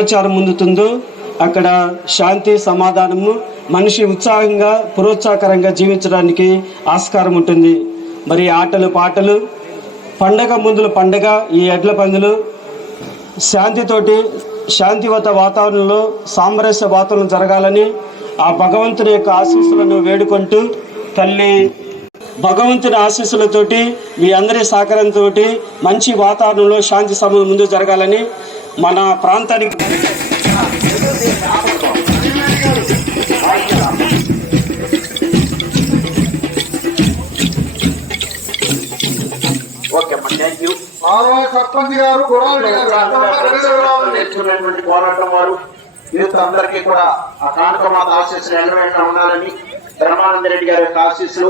ప్రచారం ముందుతుందో అక్కడ శాంతి సమాధానము మనిషి ఉత్సాహంగా ప్రోత్సాహకరంగా జీవించడానికి ఆస్కారం ఉంటుంది. మరి ఆటలు పాటలు పండగ ముందుల పండగ ఈ ఎడ్ల పందులు శాంతితోటి శాంతివత వాతావరణంలో సామరస్య వాతావరణం జరగాలని ఆ భగవంతుని యొక్క ఆశీస్సులను వేడుకుంటూ తల్లి భగవంతుని ఆశీస్సులతోటి మీ అందరి సహకారంతో మంచి వాతావరణంలో శాంతి సమయం ముందు జరగాలని మన ప్రాంతానికి ఓకే అమ్మా థ్యాంక్ యూ మానవ సర్పంచ్ గారు గురారెడ్డి గారు నేర్చుకున్నటువంటి పోరాటం వారు. యూత్ అందరికీ కూడా ఆ కానుక మాత ఆశీస్సులు ఎల్లవేళ్ళ ఉండాలని బ్రహ్మానంద రెడ్డి గారి యొక్క ఆశీస్సులు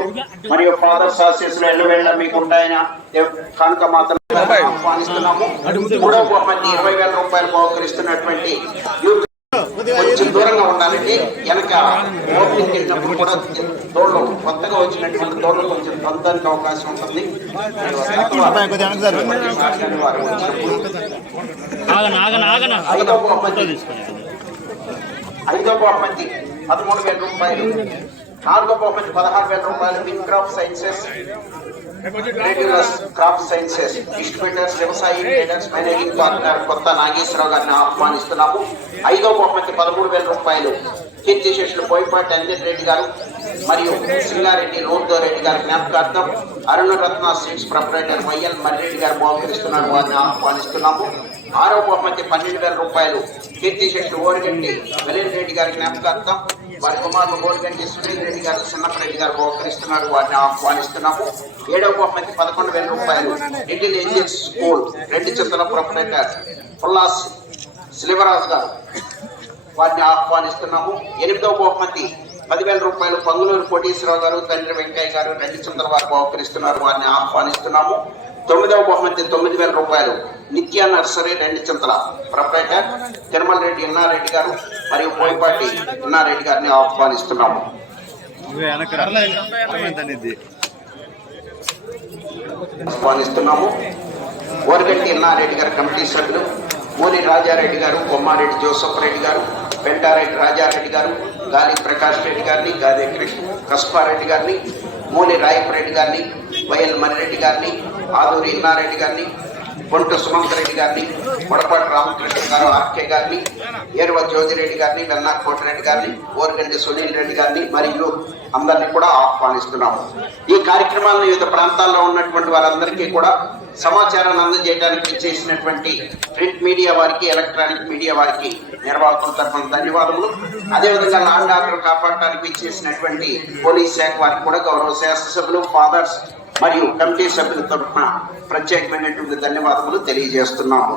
మరియు ఫాదర్స్ ఆశీస్సులు ఎల్లవేళ్ళ మీకు ఉంటాయని కానుక మాత ఆహ్వానిస్తున్నాము. మూడవ బహుమతి ఇరవై వేల రూపాయలు బహుకరిస్తున్నటువంటి యూత్ కొంచెం దూరంగా ఉండాలండి వెనక ఓపెనింగ్ వెళ్ళినప్పుడు కూడా తోళ్ళు కొత్తగా వచ్చినటువంటి తోళ్ళు కొంచెం పొందడానికి అవకాశం ఉంటుంది. వారు ఐదో బహుమతి పదమూడు వేల రూపాయలు. నాలుగో బహుమతి పదహారు వేల రూపాయలు bin crop sciences crop sciences distributors వ్యవసాయ traders managing partner Kotha Nageswararao గారిని ఆహ్వానిస్తున్నాము. ఐదో బహుమతి పదమూడు వేల రూపాయలు. కీర్తిశేషులు పోయిపాటి అంజన్ రెడ్డి గారు మరియు సింగారెడ్డి లోర్దో రెడ్డి గారి జ్ఞాపకార్థం Arunaratna seeds proprietor YL Marreddy గారు బహుకరిస్తున్నారు. వారిని ఆహ్వానిస్తున్నాము. ఆరో బహుమతి పన్నెండు వేల రూపాయలు కీర్తిశేషులు ఓడిగంటి వెలేన్ రెడ్డి గారి జ్ఞాపకార్థం వారి కుమారులు ఓడిగంటి సునీల్ రెడ్డి గారు చిన్నప్పరెడ్డి గారు బహుకరిస్తున్నారు. వారిని ఆహ్వానిస్తున్నాము. ఏడవ బహుమతి పదకొండు వేల రూపాయలు లిటిల్ ఏంజల్స్ స్కూల్ రెండు చింతల ప్రొపరేటర్ పుల్లాస్ శివరాజు గారు. వారిని ఆహ్వానిస్తున్నాము. ఎనిమిదవ బహుమతి పదివేల రూపాయలు పంగులూరు కోటేశ్వరరావు గారు తండ్రి వెంకయ్య గారు రండి చంద్ర వారు బహుకరిస్తున్నారు వారిని ఆహ్వానిస్తున్నాము. తొమ్మిదవ బహుమతి తొమ్మిది వేల రూపాయలు నిత్య నర్సరీ రెండు చింతల ప్రొపరేటర్ తిరుమల రెడ్డి ఇన్నారెడ్డి గారు మరియు పోయిపాటి ఇన్నారెడ్డి గారిని ఆహ్వానిస్తున్నాము. ఆహ్వానిస్తున్నాము. ఓరగంటి ఇన్నారెడ్డి గారు కమిటీ సభ్యులు మూరి రాజారెడ్డి గారు కొమ్మారెడ్డి జోసఫ్ రెడ్డి గారు పెంటారెడ్డి రాజారెడ్డి గారు గాలి ప్రకాష్ రెడ్డి గారిని గాలి కృష్ణ కస్పారెడ్డి గారిని మూలి రాయపరెడ్డి గారిని వైఎల్ మణిరెడ్డి గారిని ఆదూరి ఇన్నారెడ్డి గారిని కొంట సుమంత్ రెడ్డి గారిని పొడపాటి రామకృష్ణ గారు ఆర్కే గారిని ఏరువ జ్యోతిరెడ్డి గారిని వెన్నా కోటిరెడ్డి గారిని ఓరిగంటి సునీల్ రెడ్డి గారిని మరియు అందరినీ కూడా ఆహ్వానిస్తున్నాము. ఈ కార్యక్రమాలను వివిధ ప్రాంతాల్లో ఉన్నటువంటి వారందరికీ కూడా సమాచారాన్ని అందజేయడానికి చేసినటువంటి ప్రింట్ మీడియా వారికి ఎలక్ట్రానిక్ మీడియా వారికి నిర్వాహకుల తరఫున ధన్యవాదములు. అదేవిధంగా లాండ్ ఆర్డర్ కాపాడటానికి చేసినటువంటి పోలీస్ శాఖ వారికి కూడా గౌరవ శాసనసభ్యులు ఫాదర్స్ మరియు కమిటీ సభ్యుల తరఫున ప్రత్యేకమైనటువంటి ధన్యవాదములు తెలియజేస్తున్నాము.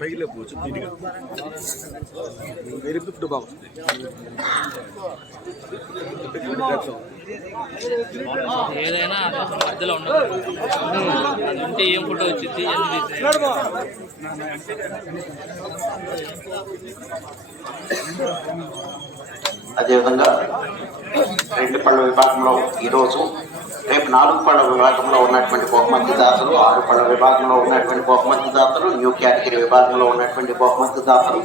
పైకి లేకపోవచ్చు దీనిగా. ఎరుపుతుంటే బాగుంది ఏదైనా మధ్యలో ఉండదు. అది ఉంటే ఏం ఫోటో వచ్చింది? అదేవిధంగా రెండు పళ్ళ విభాగంలో ఈరోజు రేపు నాలుగు పళ్ళ విభాగంలో ఉన్నటువంటి బహుమతి దాతలు ఆరు పళ్ళ విభాగంలో ఉన్నటువంటి బహుమతి దాతలు న్యూ కేటగిరీ విభాగంలో ఉన్నటువంటి బహుమతి దాతలు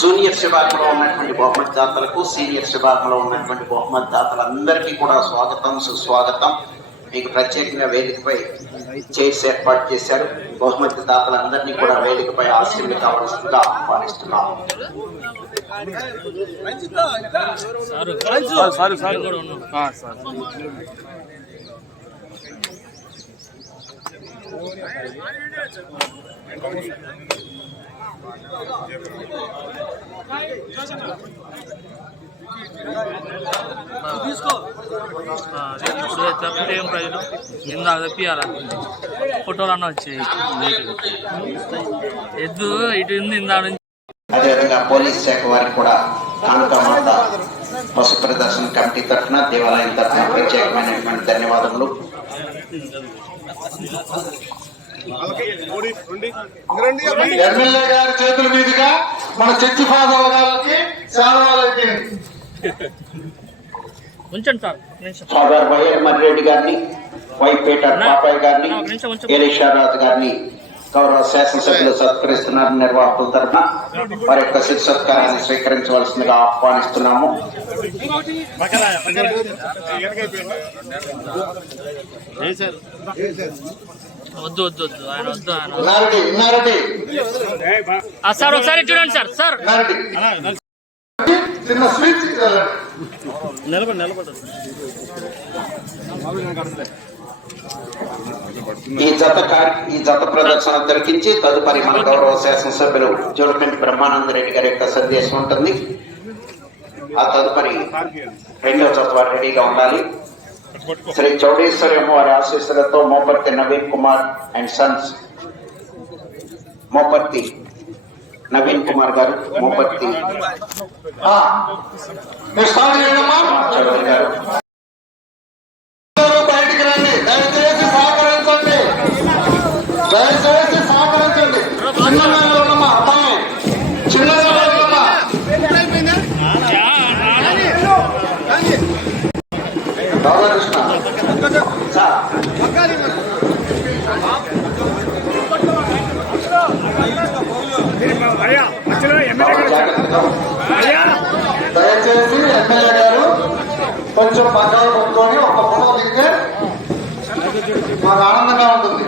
జూనియర్స్ విభాగంలో ఉన్నటువంటి బహుమతి దాతలకు సీనియర్స్ విభాగంలో ఉన్నటువంటి బహుమతి దాతలందరికీ కూడా స్వాగతం సుస్వాగతం. మీకు ప్రత్యేకంగా వేదికపై చైర్స్ ఏర్పాటు చేశారు. బహుమతి దాతలందరినీ కూడా వేదికపై ఆశీర్వదించవలసిందిగా ఆహ్వానిస్తున్నాము సారు సారు సారు. సార్. ఆ, తప్పితే ఏం ప్రజలు ఇందాక తప్పియాలా ఫోటోలు అన్న వచ్చాయి ఎద్దు ఇటు ఉంది ఇందా నుంచి అదేవిధంగా పోలీస్ శాఖ వారికి కూడా కానుక మాత పశు ప్రదర్శన కమిటీ తరఫున దేవాలయం తరఫున ప్రత్యేకమైనటువంటి ధన్యవాదములు. ఎమ్మెల్యే గారి చేతుల మీదుగా మన చర్చి ఫాదర్ గారికి సేవలు ఉంచండి సార్ ఫాదర్ వైఎస్ మర్రెడ్డి గారిని వైపేట పాపాయ్ గారిని ఏలేశ్వరరాజు గారిని గౌరవ శాసనసభ్యులు సత్కరిస్తున్నారు నిర్వాహకుల తరఫున. వారి యొక్క శిక్ష సత్కారాన్ని స్వీకరించవలసిందిగా ఆహ్వానిస్తున్నాము. వద్దు వద్దు వద్దు. ఆయన వద్దు ఆయన సార్ ఒకసారి చూడండి సార్ సార్. చిన్న స్వీట్ ఈ జత ఈ జత ప్రదర్శన తిలకించి తదుపరి మన గౌరవ శాసనసభ్యులు జోలకంటి బ్రహ్మానంద రెడ్డి గారి యొక్క సందేశం ఉంటుంది. ఆ తదుపరి రెండో జత వారు రెడీగా ఉండాలి. శ్రీ చౌడేశ్వరి వారి ఆశీస్సులతో మోపర్తి నవీన్ కుమార్ అండ్ సన్స్ మోపర్తి నవీన్ కుమార్ గారు మోపర్తి. గారు అందరూ బయటికి రండి దయచేసి సహకరించండి దయచేసి సహకరించండి చిన్న ఉన్నమ్మా అమ్మాయి చిన్న ఉన్నమ్మా రాధాకృష్ణ సార్ జాగ్రత్తగా దయచేసి ఎమ్మెల్యే గారు కొంచెం పక్కన పెట్టుకొని ఒక ఫోటో దిగితే మాకు ఆనందంగా ఉంటుంది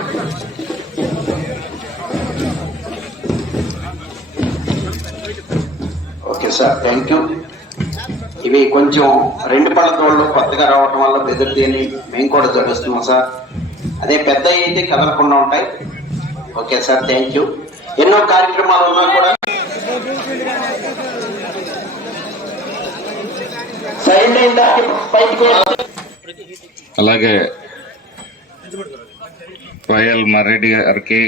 ఓకే సార్ థ్యాంక్ యూ ఇవి కొంచెం రెండు పళ్ళ తోళ్ళు కొత్తగా రావటం వల్ల బెదిరితేని మేము కూడా జడుస్తున్నాం సార్. అదే పెద్ద అయితే కదలకుండా ఉంటాయి. ఓకే సార్ థ్యాంక్ యూ ఎన్నో కార్యక్రమాలు ఉన్నా కూడా అలాగే వైఎల్ మర్రెడ్డి గారికి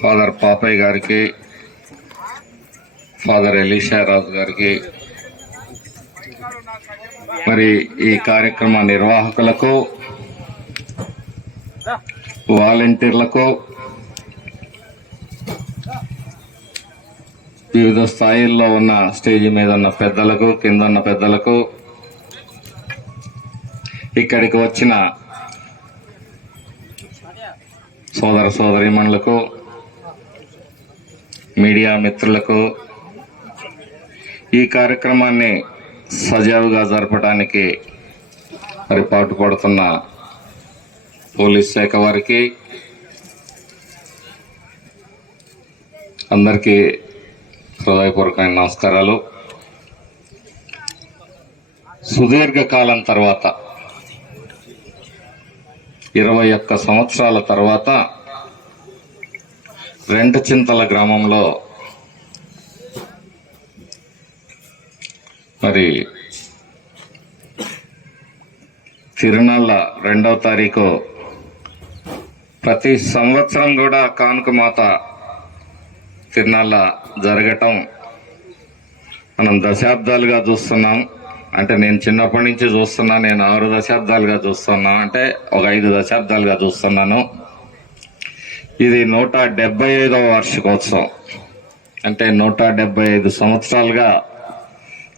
ఫాదర్ పాపయ్య గారికి ఫాదర్ ఎలీషా రాజు గారికి మరి ఈ కార్యక్రమ నిర్వాహకులకు వాలంటీర్లకు వివిధ స్థాయిల్లో ఉన్న స్టేజ్ మీద ఉన్న పెద్దలకు కింద ఉన్న పెద్దలకు ఇక్కడికి వచ్చిన సోదర సోదరీమణులకు మీడియా మిత్రులకు ఈ కార్యక్రమాన్ని సజావుగా జరపడానికి మరి పాటుపడుతున్న పోలీస్ శాఖ వారికి అందరికీ హృదయపూర్వకమైన నమస్కారాలు. సుదీర్ఘకాలం తర్వాత ఇరవై ఒక్క సంవత్సరాల తర్వాత రెండు చింతల గ్రామంలో మరి తిరునాళ్ళ రెండవ తారీఖు ప్రతి సంవత్సరం కూడా కానుకమాత తిరునాళ్ళ జరగటం మనం దశాబ్దాలుగా చూస్తున్నాం. అంటే నేను చిన్నప్పటి నుంచి చూస్తున్నా నేను ఆరు దశాబ్దాలుగా చూస్తున్నా అంటే ఒక ఐదు దశాబ్దాలుగా చూస్తున్నాను. ఇది నూట డెబ్బై ఐదవ వార్షికోత్సవం. అంటే నూట డెబ్బై ఐదు సంవత్సరాలుగా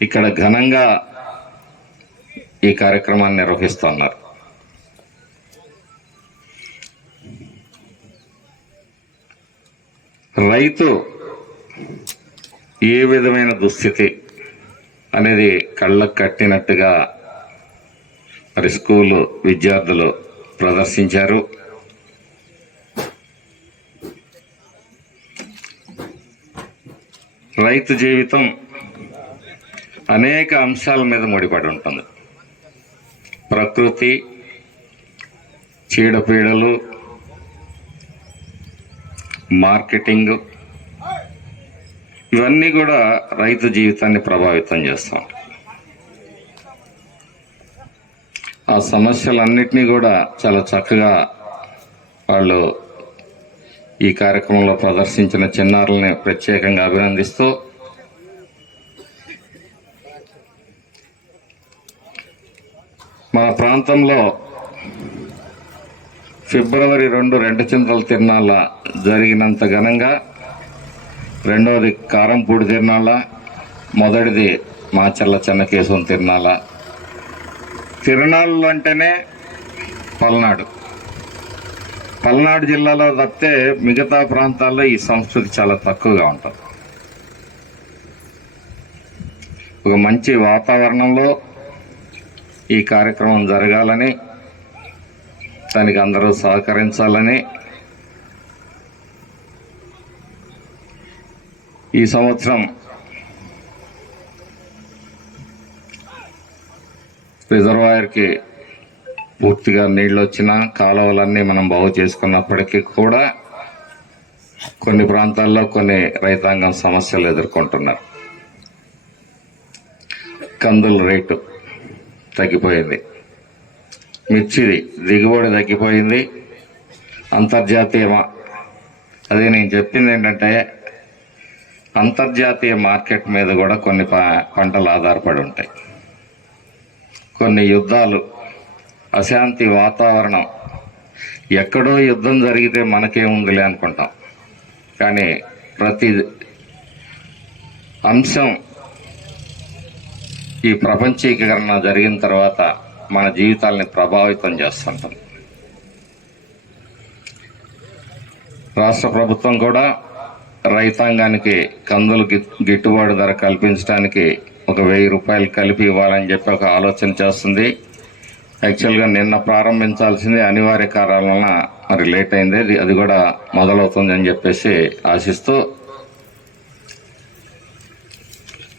ఇక్కడ ఘనంగా ఈ కార్యక్రమాన్ని నిర్వహిస్తున్నారు. రైతు ఏ విధమైన దుస్థితి అనేది కళ్ళకు కట్టినట్టుగా మరి స్కూలు విద్యార్థులు ప్రదర్శించారు. రైతు జీవితం అనేక అంశాల మీద ముడిపడి ఉంటుంది. ప్రకృతి చీడపీడలు మార్కెటింగ్ ఇవన్నీ కూడా రైతు జీవితాన్ని ప్రభావితం చేస్తాం ఆ సమస్యలన్నిటినీ కూడా చాలా చక్కగా వాళ్ళు ఈ కార్యక్రమంలో ప్రదర్శించిన చిన్నారుల్ని ప్రత్యేకంగా అభినందిస్తూ మన ప్రాంతంలో ఫిబ్రవరి రెండు రెండు చింతల తిరునాళ్ళ జరిగినంత ఘనంగా రెండవది కారంపూడి తిరునాళ్ళ మొదటిది మాచర్ల చెన్నకేశవం తిరునాళ్ళ. తిరునాళ్ళు అంటేనే పల్నాడు. పల్నాడు జిల్లాలో తప్పితే మిగతా ప్రాంతాల్లో ఈ సంస్కృతి చాలా తక్కువగా ఉంటుంది. ఒక మంచి వాతావరణంలో ఈ కార్యక్రమం జరగాలని దానికి అందరూ సహకరించాలని ఈ సంవత్సరం రిజర్వాయర్కి పూర్తిగా నీళ్ళు వచ్చినా కాలువలన్నీ మనం బాగు చేసుకున్నప్పటికీ కూడా కొన్ని ప్రాంతాల్లో కొన్ని రైతాంగం సమస్యలు ఎదుర్కొంటున్నారు. కందుల రేటు తగ్గిపోయింది. మిర్చిది దిగుబడి తగ్గిపోయింది. అంతర్జాతీయ అదే నేను చెప్పింది ఏంటంటే అంతర్జాతీయ మార్కెట్ మీద కూడా కొన్ని ప- పంటలు ఆధారపడి ఉంటాయి. కొన్ని యుద్ధాలు అశాంతి వాతావరణం ఎక్కడో యుద్ధం జరిగితే మనకేముందిలే అనుకుంటాం. కానీ ప్రతి అంశం ఈ ప్రపంచీకరణ జరిగిన తర్వాత మన జీవితాల్ని ప్రభావితం చేస్తుంటాం. రాష్ట్ర ప్రభుత్వం కూడా రైతాంగానికి కందులు గి- గిట్టుబాటు ధర కల్పించడానికి ఒక వెయ్యి రూపాయలు కలిపి ఇవ్వాలని చెప్పి ఒక ఆలోచన చేస్తుంది. యాక్చువల్గా నిన్న ప్రారంభించాల్సింది అనివార్య కారణాల వలన మరి లేట్ అయింది. అది- అది కూడా మొదలవుతుంది అని చెప్పేసి ఆశిస్తూ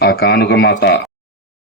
ఆ కానుక మాత